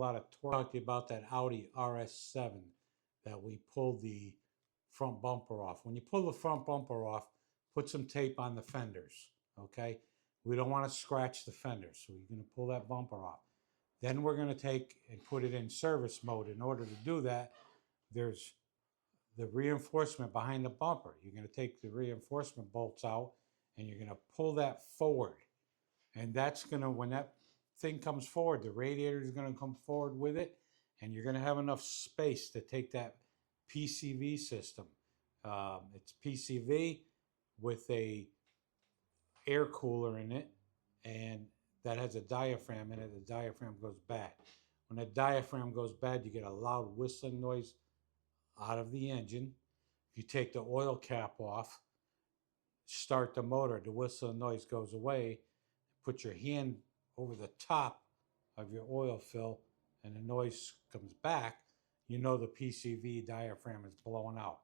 a lot of torque. I talked to you about that Audi RS7 that we pulled the front bumper off. When you pull the front bumper off, put some tape on the fenders, okay? We don't want to scratch the fenders, so you're going to pull that bumper off. Then we're going to take and put it in service mode. In order to do that, there's the reinforcement behind the bumper. You're going to take the reinforcement bolts out and you're going to pull that forward. And that's going to, when that thing comes forward, the radiator is going to come forward with it, and you're going to have enough space to take that PCV system. It's PCV with a air cooler in it, and that has a diaphragm in it. The diaphragm goes bad. When the diaphragm goes bad, you get a loud whistling noise out of the engine. If you take the oil cap off, start the motor, the whistling noise goes away. Put your hand over the top of your oil fill and the noise comes back, you know the PCV diaphragm is blowing out.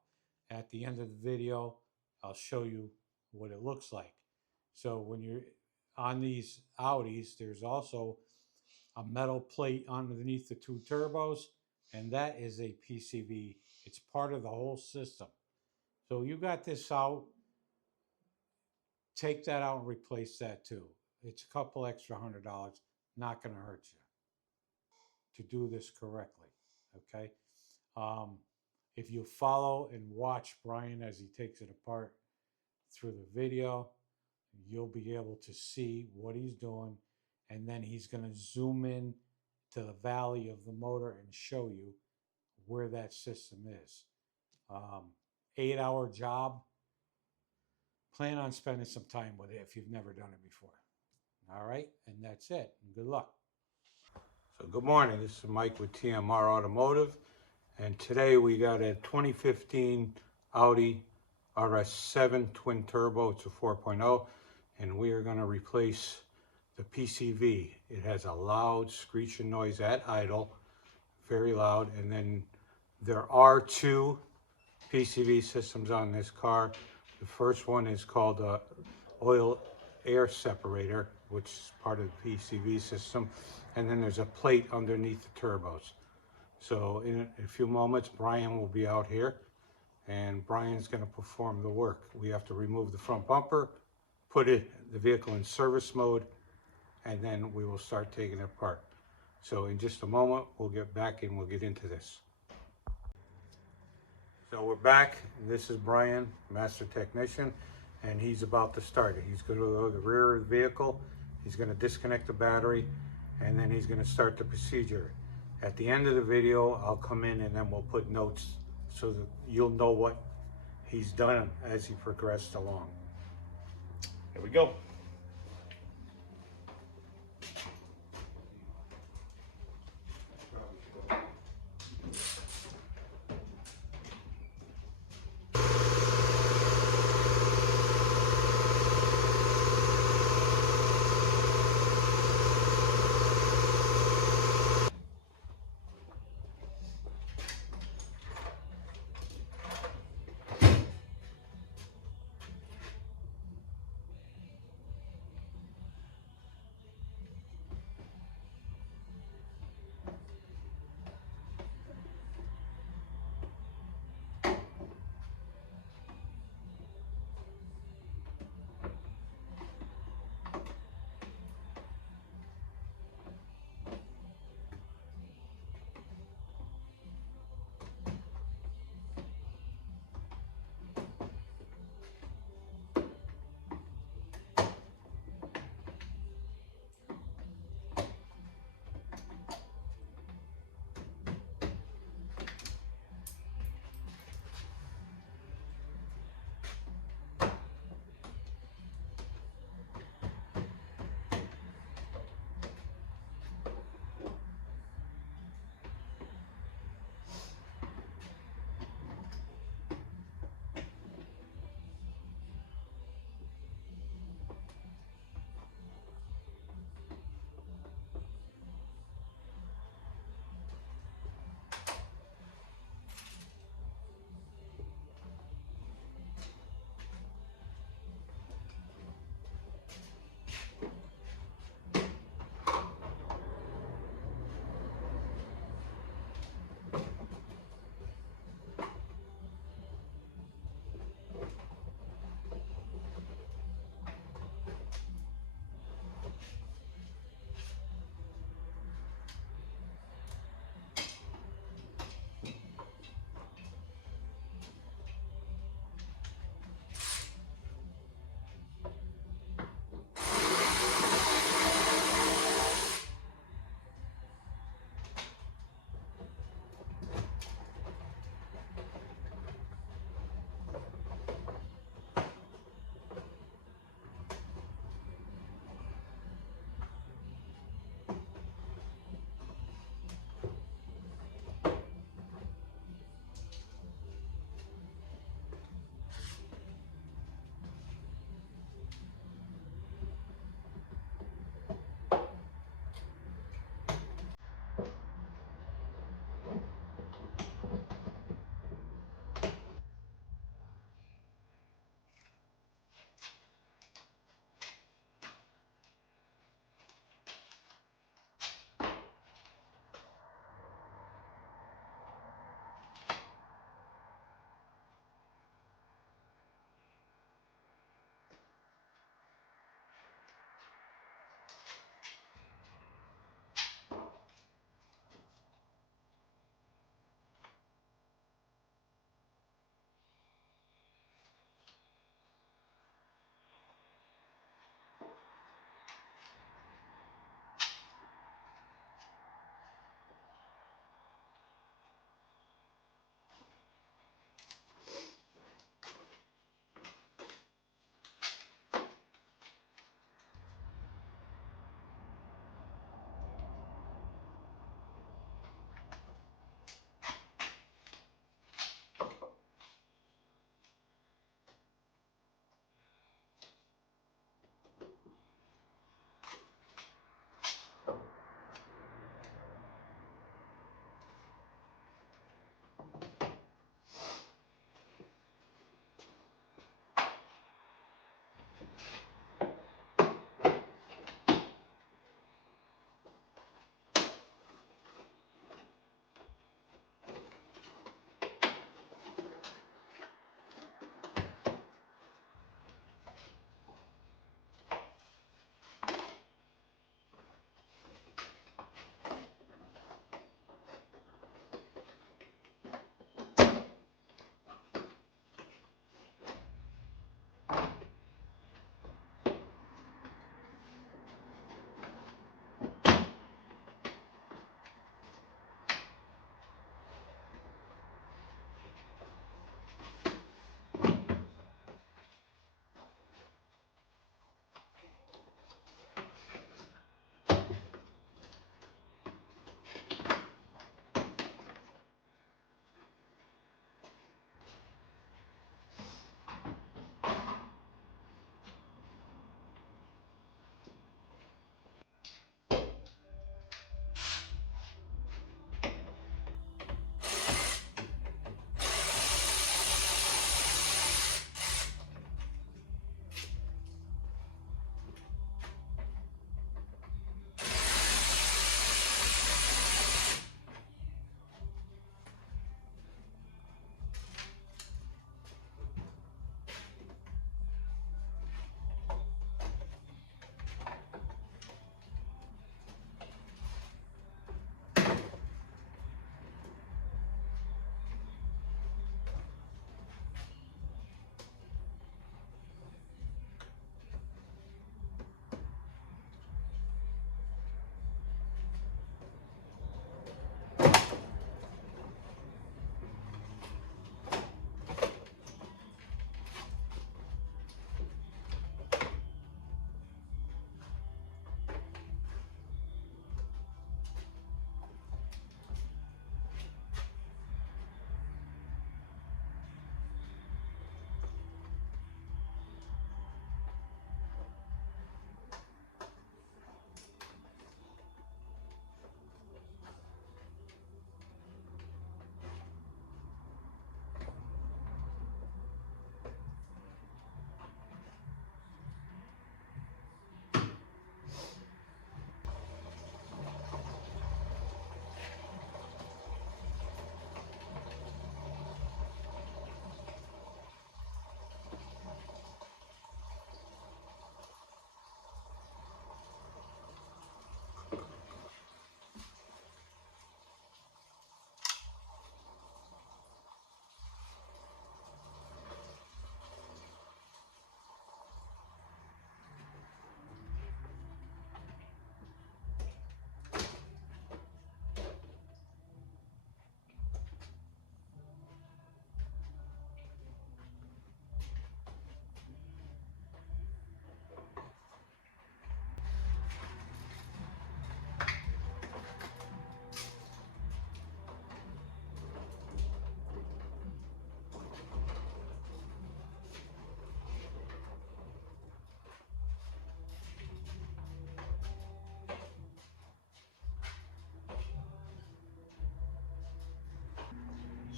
At the end of the video, I'll show you what it looks like. So when you're on these Audis, there's also a metal plate underneath the two turbos, and that is a PCV. It's part of the whole system. So you got this out, take that out and replace that too. It's a couple extra $100, not going to hurt you to do this correctly, okay? If you follow and watch Brian as he takes it apart through the video, you'll be able to see what he's doing, and then he's going to zoom in to the valley of the motor and show you where that system is. 8-hour job. Plan on spending some time with it if you've never done it before. All right, and that's it, and good luck. So good morning, this is Mike with TMR Automotive, and today we got a 2015 Audi RS7 twin turbo. It's a 4.0, and we are going to replace the PCV. It has a loud screeching noise at idle, very loud, and then there are two PCV systems on this car. The first one is called a oil air separator, which is part of the PCV system, and then there's a plate underneath the turbos. So in a few moments, Brian will be out here, and Brian's going to perform the work. We have to remove the front bumper, put the vehicle in service mode, and then we will start taking it apart. So in just a moment, we'll get back and we'll get into this. So we're back. This is Brian, master technician, and he's about to start it. He's going to go to the rear of the vehicle, he's going to disconnect the battery, and then he's going to start the procedure. At the end of the video, I'll come in and then we'll put notes so that you'll know what he's done as he progressed along. Here we go.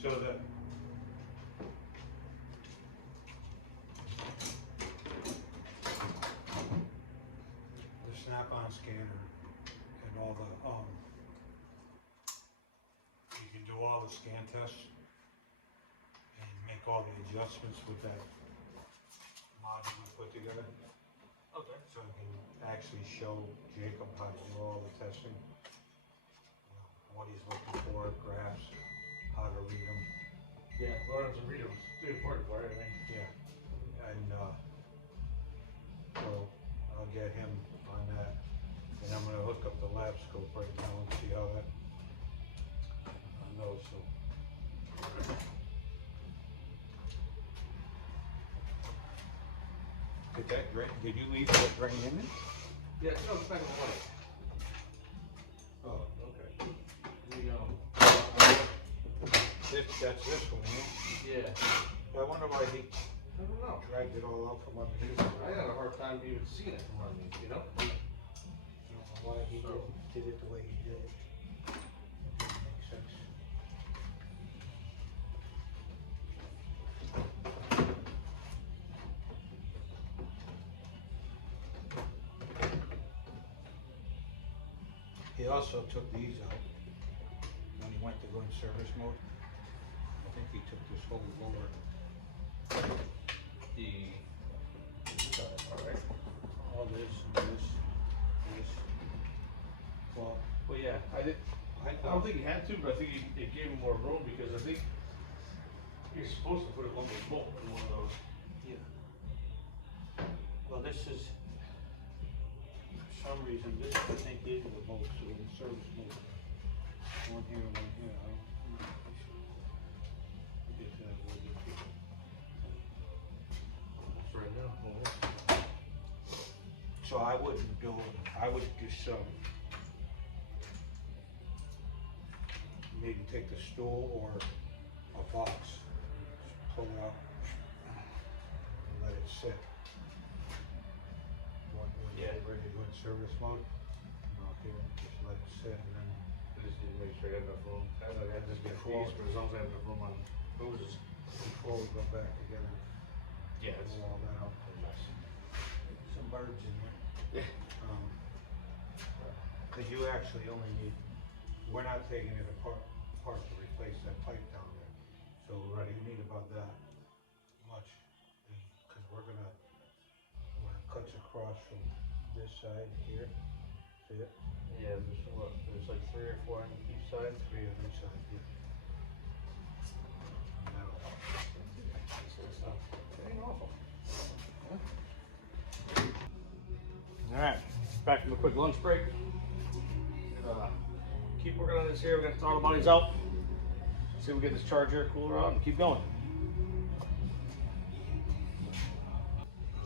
So the snap-on scanner and all the you can do all the scan tests and make all the adjustments with that module we put together. Okay. So I can actually show Jacob how to do all the testing, what he's looking for, graphs, how to read them. Yeah, learning to read them is too important for everything. Yeah, and so I'll get him on that, and I'm gonna hook up the lab scope right now and see how that goes. So. Did that drain? Did you leave that drain in it? Yeah, no, it's back in the light. Oh, okay. That's this one, huh? Yeah. I wonder why he I don't know. dragged it all out from underneath. I had a hard time even seeing it from underneath, you know? I don't know why he did it the way he did it. Makes sense. He also took these out when he went to go in service mode. I think he took this whole lower. Alright. All this and this. Well, Well, yeah, I don't think he had to, but I think it gave him more room because I think you're supposed to put a lumbar bolt in one of those. yeah. Well, this is, for some reason, this, I think these are the bolts that are in service mode. One here, one here. I don't, I'll get to that a little bit. That's right now. So I wouldn't do it, I would just, maybe take the stool or a box, just pull it out and let it sit. When you Yeah. get ready to go in service mode, out here, just let it sit and then I just need to make sure I have enough room. I know I had this before, but as long as I have enough room on hoses. before we go back together, Yeah, it's pull all that out. Some birds in there. Yeah. Cause you actually only need, we're not taking it apart to replace that pipe down there. So you need about that much, cause when it cuts across from this side here, see it? Yeah, there's like 3 or 4 on each side. 3 on each side, yeah. And that'll- It ain't awful. Alright, back from a quick lunch break. Keep working on this here. We're going to throttle bodies out. See if we get this charger cooler out and keep going.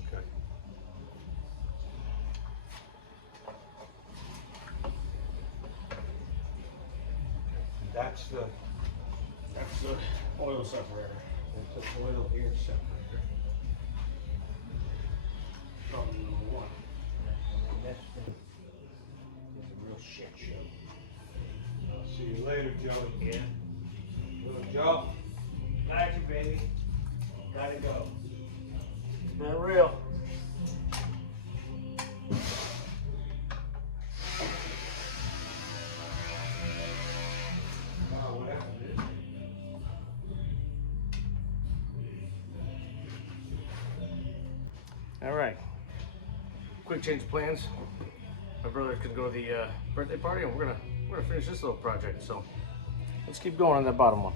Okay. That's the oil separator. oil air separator. Probably number 1. And that's it's a real shit show. I'll see you later, Joey. Yeah. Little Joe. Got you, baby. Gotta go. It's been real. Wow, what happened to this? All right. Quick change of plans. My brother's gonna go to the birthday party, and we're gonna finish this little project. So let's keep going on that bottom one.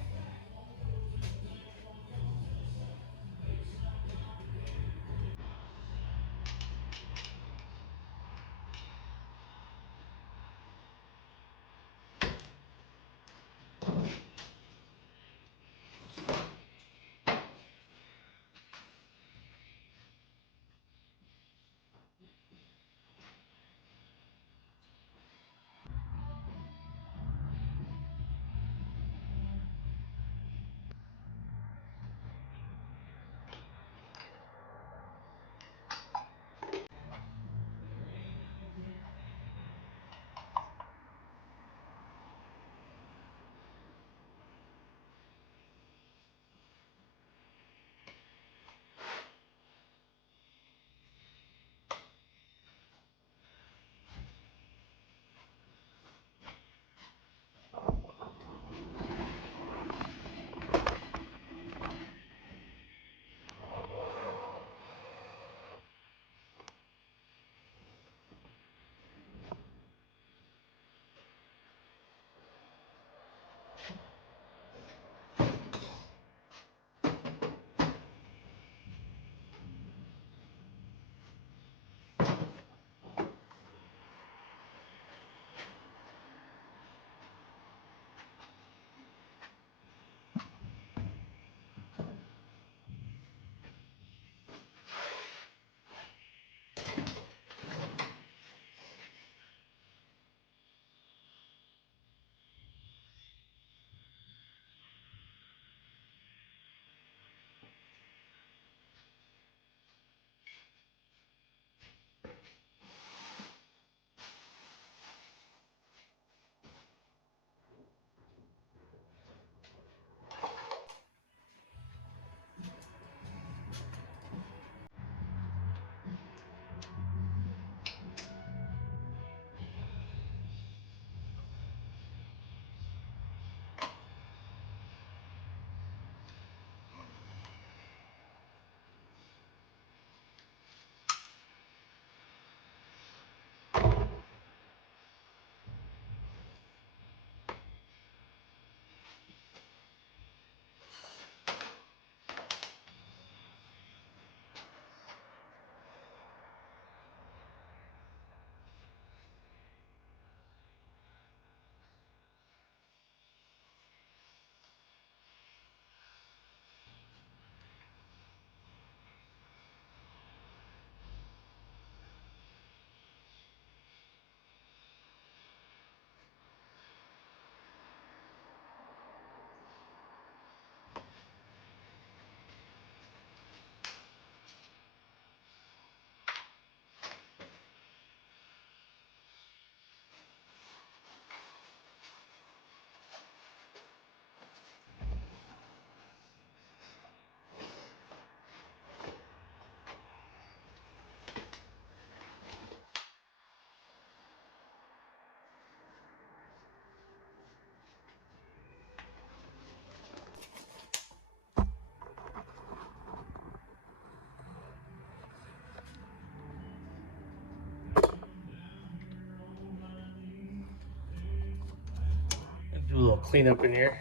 clean up in here.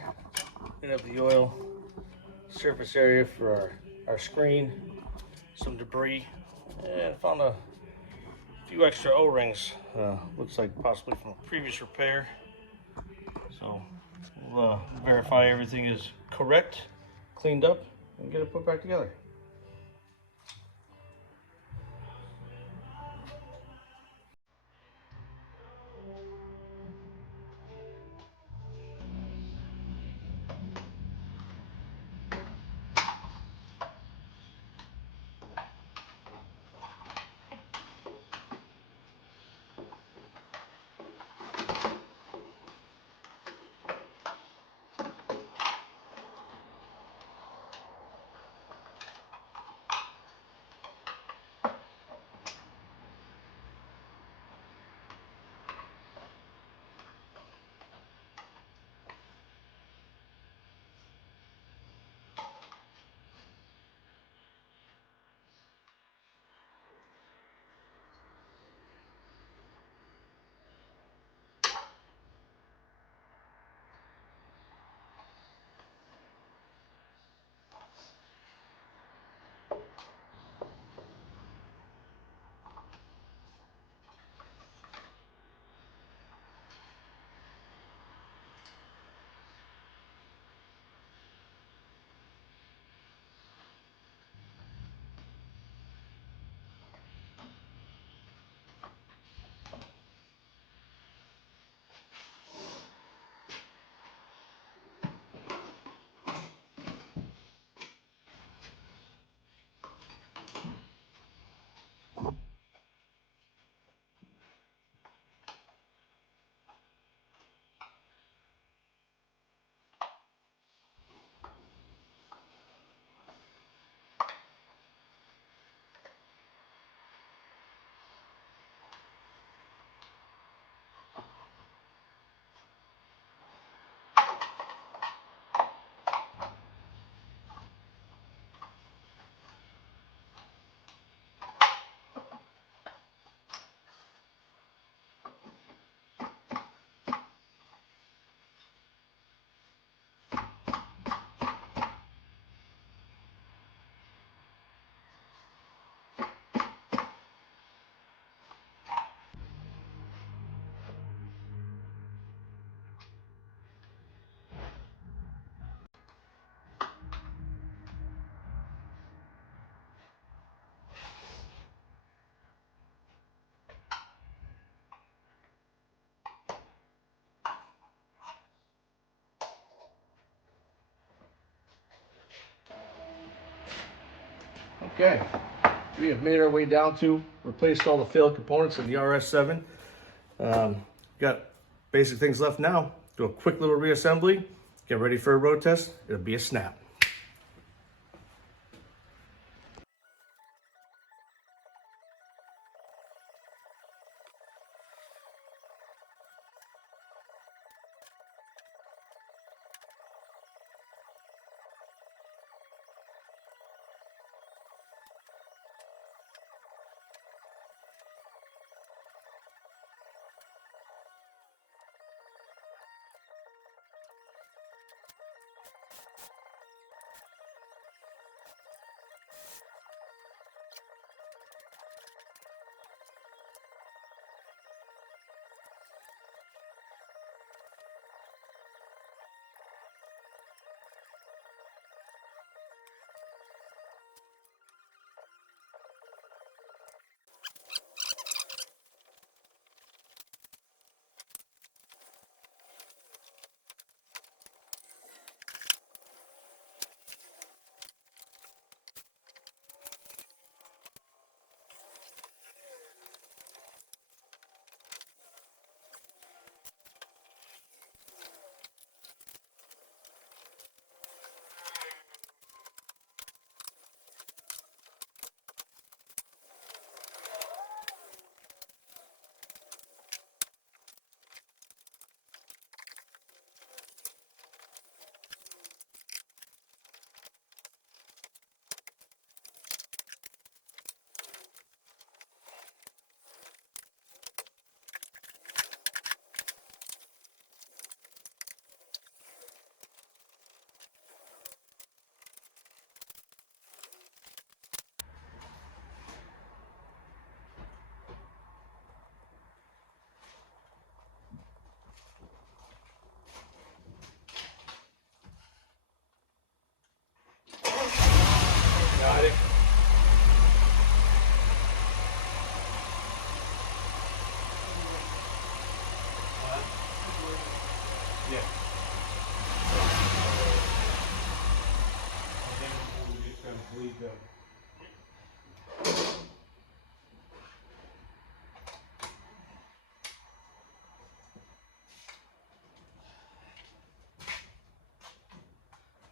Clean up the oil surface area for our screen, some debris, and found a few extra O-rings. Looks like possibly from a previous repair. So we'll verify everything is correct, cleaned up, and get it put back together. Okay, we have made our way down to replaced all the failed components in the RS7. Got basic things left now. Do a quick little reassembly, get ready for a road test. It'll be a snap.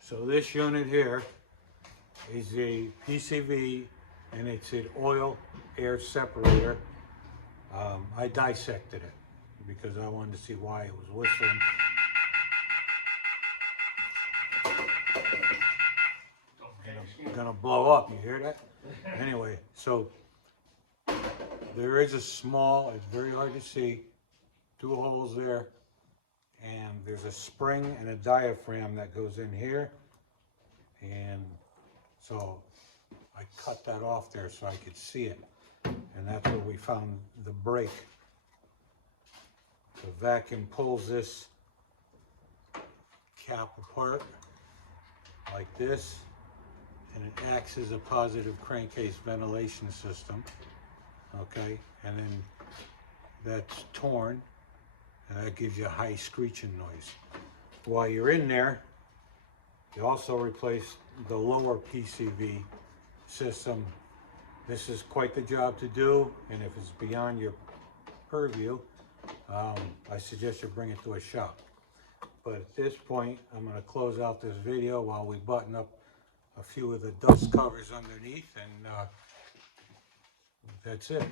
So this unit here is a PCV, and it's an oil air separator. I dissected it because I wanted to see why it was whistling. Gonna blow up, you hear that? Anyway, so there is a small, it's very hard to see, 2 holes there, and there's a spring and a diaphragm that goes in here, and so I cut that off there so I could see it, and that's where we found the break. The vacuum pulls this cap apart like this, and it acts as a positive crankcase ventilation system, okay? And then that's torn, and that gives you a high screeching noise. While you're in there, you also replace the lower PCV system. This is quite the job to do, and if it's beyond your purview, I suggest you bring it to a shop. But at this point, I'm going to close out this video while we button up a few of the dust covers underneath, and that's it.